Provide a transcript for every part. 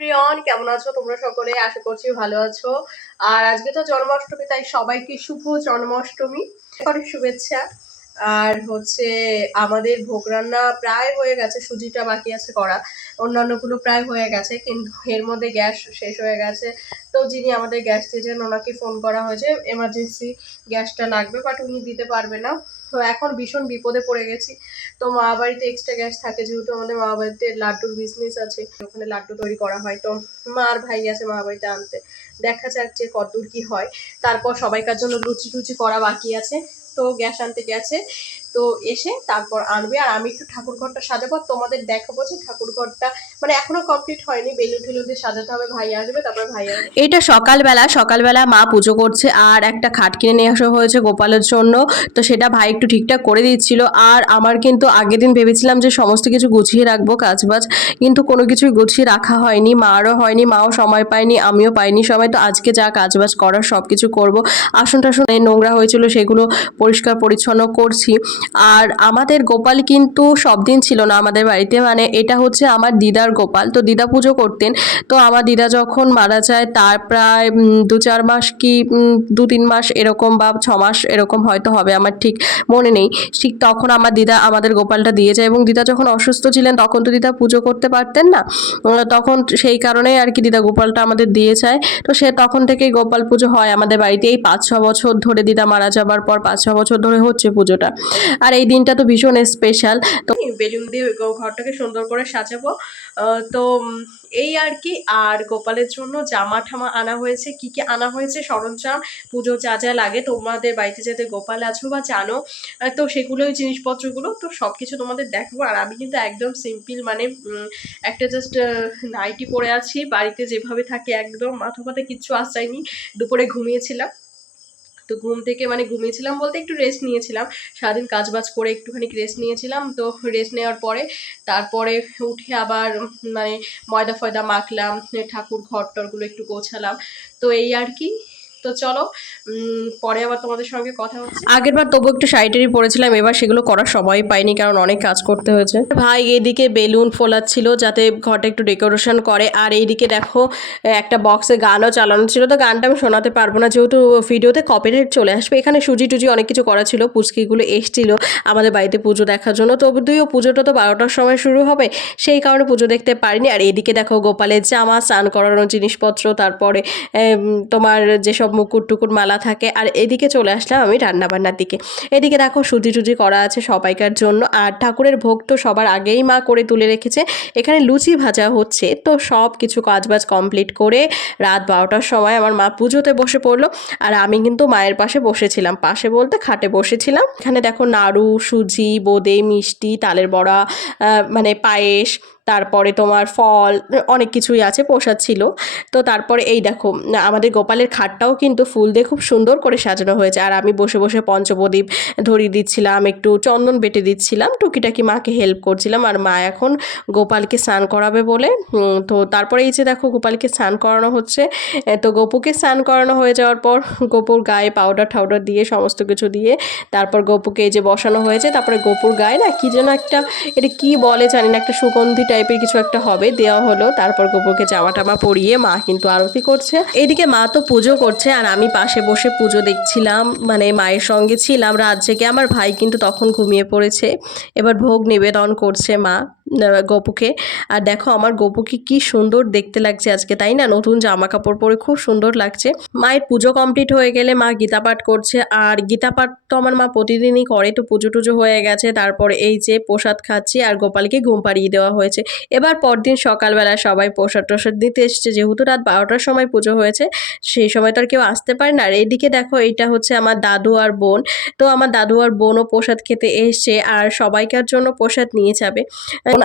প্রিয়ন, কেমন আছো তোমরা সকলে? আশা করছি ভালো আছো। আর আজকে তো জন্মাষ্টমী, তাই সবাইকে শুভ জন্মাষ্টমী, অনেক শুভেচ্ছা। আর আমাদের ভোগ রান্না প্রায় হয়ে গেছে, সুজিটা বাকি আছে করা, অন্যান্যগুলো প্রায় হয়ে গেছে, কিন্তু এর মধ্যে গ্যাস শেষ হয়ে গেছে। তো যিনি আমাদের গ্যাস দিয়েছেন ওনাকে ফোন করা হয়েছে, এমার্জেন্সি গ্যাসটা লাগবে, বাট উনি দিতে পারবে না। তো এখন ভীষণ বিপদে পড়ে গেছি। তো মা বাড়িতে এক্সট্রা গ্যাস থাকে, যেহেতু আমাদের মা বাড়িতে লাড্ডুর বিজনেস আছে, ওখানে লাড্ডু তৈরি করা হয়। তো মা আর ভাই গেছে মা বাড়িতে আনতে, দেখা যাক যে কতদূর কি হয়। তারপর সবাইকার জন্য লুচি টুচি করা বাকি আছে, তো গ্যাস আনতে গেছে, তো এসে তারপর আনবে। আর আমি একটু ঠাকুর ঘরটা সাজাবো, তোমাদের দেখাবো যে ঠাকুর ঘরটা মানে এখনো কমপ্লিট হয়নি, বেলুন টেলুন দিয়ে সাজাতে হবে। ভাই আসবে, তারপর ভাই আসবে। এটা সকালবেলা মা পুজো করছে, আর একটা খাট কিনে নিয়ে আসা হয়েছে গোপালের জন্য, তো সেটা ভাই একটু ঠিকঠাক করে দিচ্ছিল। আর আমার কিন্তু আগের দিন ভেবেছিলাম যে সমস্ত কিছু গুছিয়ে রাখবো কাজবাজ, কিন্তু কোনো কিছুই গুছিয়ে রাখা হয়নি, মারও হয়নি, মাও সময় পায়নি, আমিও পাইনি সময়। তো আজকে যা কাজবাজ করার সব কিছু করবো। আসন টাসন নোংরা হয়েছিল সেগুলো পরিষ্কার পরিচ্ছন্ন করছি। আর আমাদের গোপাল কিন্তু সব দিন ছিল না আমাদের বাড়িতে, মানে এটা হচ্ছে আমার দিদার গোপাল। তো দিদা পুজো করতেন, তো আমার দিদা যখন মারা যায় তার প্রায় 2-4 মাস কি 2-3 মাস এরকম বা 6 মাস এরকম হয়তো হবে, আমার ঠিক মনে নেই। ঠিক তখন আমার দিদা আমাদের গোপালটা দিয়ে যায়, এবং দিদা যখন অসুস্থ ছিলেন তখন তো দিদা পুজো করতে পারতেন না, তখন সেই কারণেই আর কি দিদা গোপালটা আমাদের দিয়ে যায়। তো সে তখন থেকেই গোপাল পুজো হয় আমাদের বাড়িতে। এই 5-6 বছর ধরে, দিদা মারা যাবার পর 5-6 বছর ধরে হচ্ছে পুজোটা। আর এই দিনটা তো ভীষণ স্পেশাল। তো বেলুন দিয়ে ঘরটাকে সুন্দর করে সাজাবো। তো এই আর কি। আর গোপালের জন্য জামা ঠামা আনা হয়েছে, কি কি আনা হয়েছে সরঞ্জাম, পুজো যা যা লাগে, তোমাদের বাড়িতে যাতে গোপাল আছো বা জানো, তো সেগুলোই জিনিসপত্রগুলো তো সব কিছু তোমাদের দেখাবো। আর আমি কিন্তু একদম সিম্পল, মানে একটা জাস্ট নাইটি পরে আছি, বাড়িতে যেভাবে থাকে একদম, মাথা ফাথা কিচ্ছু আসায়নি। দুপুরে ঘুমিয়েছিলাম, তো ঘুম থেকে মানে ঘুমিয়েছিলাম বলতে একটু রেস্ট নিয়েছিলাম, সারাদিন কাজবাজ করে একটুখানি রেস্ট নিয়েছিলাম। তো রেস্ট নেওয়ার পরে তারপরে উঠে আবার মানে ময়দা ফয়দা মাখলাম, ঠাকুর ঘর টরগুলো একটু গোছালাম। তো এই আর কি। তো চলো পরে আবার তোমাদের সঙ্গে কথা হচ্ছে। আগের বার তবু একটু শাড়ি পরেছিলাম, এবার সেগুলো করার সময় পাইনি, কারণ অনেক কাজ করতে হয়েছে। ভাই এদিকে বেলুন ফোলাচ্ছিল যাতে ঘরটা একটু ডেকোরেশন করে, আর এইদিকে দেখো একটা বক্সে গানও চালানো ছিল, তো গানটা আমি শোনাতে পারবো না যেহেতু ভিডিওতে কপিরাইট চলে আসবে। এখানে সুজি টুজি অনেক কিছু করা ছিল, পুচকিগুলো এসছিল আমাদের বাড়িতে পুজো দেখার জন্য। তো যদিও পুজোটা তো 12টার সময় শুরু হবে, সেই কারণে পুজো দেখতে পারিনি। আর এদিকে দেখো গোপালের জামা, স্নান করানোর জিনিসপত্র, তারপরে তোমার যেসব মুকুট টুকুট মালা থাকে। আর এদিকে চলে আসলাম আমি রান্নাবান্নার দিকে। এদিকে দেখো সুজি টুজি করা আছে সবাইকার জন্য, আর ঠাকুরের ভোগ তো সবার আগেই মা করে তুলে রেখেছে। এখানে লুচি ভাজা হচ্ছে, তো সব কিছু কাজবাজ কমপ্লিট করে রাত 12টার সময় আমার মা পুজোতে বসে পড়লো। আর আমি কিন্তু মায়ের পাশে বসেছিলাম, পাশে বলতে খাটে বসেছিলাম। এখানে দেখো নাড়ু, সুজি, বোঁদে, মিষ্টি, তালের বড়া, মানে পায়েস, তারপরে তোমার ফল, অনেক কিছুই আছে, প্রসাদ ছিল। তো তারপরে এই দেখো আমাদের গোপালের খাটটাও কিন্তু ফুল দিয়ে খুব সুন্দর করে সাজানো হয়েছে। আর আমি বসে বসে পঞ্চপ্রদীপ ধরিয়ে দিচ্ছিলাম, একটু চন্দন বেটে দিচ্ছিলাম, টুকিটাকি মাকে হেল্প করছিলাম। আর মা এখন গোপালকে স্নান করাবে বলে, তো তারপরে এই যে দেখো গোপালকে স্নান করানো হচ্ছে। তো গপুকে স্নান করানো হয়ে যাওয়ার পর গপুর গায়ে পাউডার ঠাউডার দিয়ে সমস্ত কিছু দিয়ে তারপর গপুকে এই যে বসানো হয়েছে। তারপরে গপুর গায়ে না কি যেন একটা, এটা কি বলে জানি না, একটা সুগন্ধি টাইপের কিছু একটা হবে, দেওয়া হলো। তারপর গপুকে জামা টামা পরিয়ে মা কিন্তু আরতি করছে। এইদিকে মা তো পুজো করছে, আর আমি পাশে বসে পুজো দেখছিলাম, মানে মায়ের সঙ্গে ছিলাম রাত জেগে। আমার ভাই কিন্তু তখন ঘুমিয়ে পড়েছে। এবার ভোগ নিবেদন করছে মা গপুকে। আর দেখো আমার গপুকে কি সুন্দর দেখতে লাগছে আজকে, তাই না? নতুন জামা কাপড় পরে খুব সুন্দর লাগছে। মায়ের পুজো কমপ্লিট হয়ে গেলে মা গীতা পাঠ করছে, আর গীতা পাঠ তো আমার মা প্রতিদিনই করে। তো পুজো টুজো হয়ে গেছে, তারপরে এই যে প্রসাদ খাচ্ছি, আর গোপালকে ঘুম পাড়িয়ে দেওয়া হয়েছে। এবার পরদিন সকালবেলা সবাই প্রসাদ টসাদ দিতে এসছে, যেহেতু রাত 12টার সময় পুজো হয়েছে, সেই সময় তো আর কেউ আসতে পারে না। আর এইদিকে দেখো এইটা হচ্ছে আমার দাদু আর বোন, তো আমার দাদু আর বোনও প্রসাদ খেতে এসছে, আর সবাইকার জন্য প্রসাদ নিয়ে যাবে।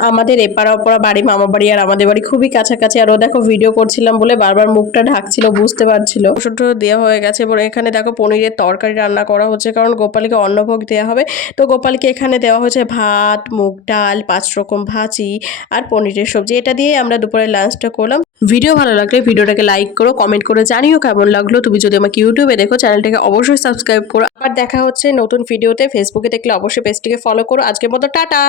আমাদের এপাড়া ওপাড়া বাড়ি, মামা বাড়ি আর আমাদের বাড়ি খুবই কাছাকাছি। আর ও দেখো ভিডিও করছিলাম বলে বারবার মুখটা ঢাকছিল, বুঝতে পারছিল। ওষুধ দেওয়া হয়ে গেছে, এবং এখানে দেখো পনিরের তরকারি রান্না করা হচ্ছে, কারণ গোপালকে অন্নভোগ দেওয়া হবে। তো গোপালকে এখানে দেওয়া হয়েছে ভাত, মুগ ডাল, 5 রকম ভাজি আর পনিরের সবজি। এটা দিয়ে আমরা দুপুরে লাঞ্চটা করলাম। ভিডিও ভালো লাগলে ভিডিওটাকে লাইক করো, কমেন্ট করে জানিও কেমন লাগলো। তুমি যদি আমাকে ইউটিউবে দেখো, চ্যানেলটাকে অবশ্যই সাবস্ক্রাইব করো। আবার দেখা হচ্ছে নতুন ভিডিওতে। ফেসবুকে দেখলে অবশ্যই পেজটিকে ফলো করো। আজকের মতো টাটা।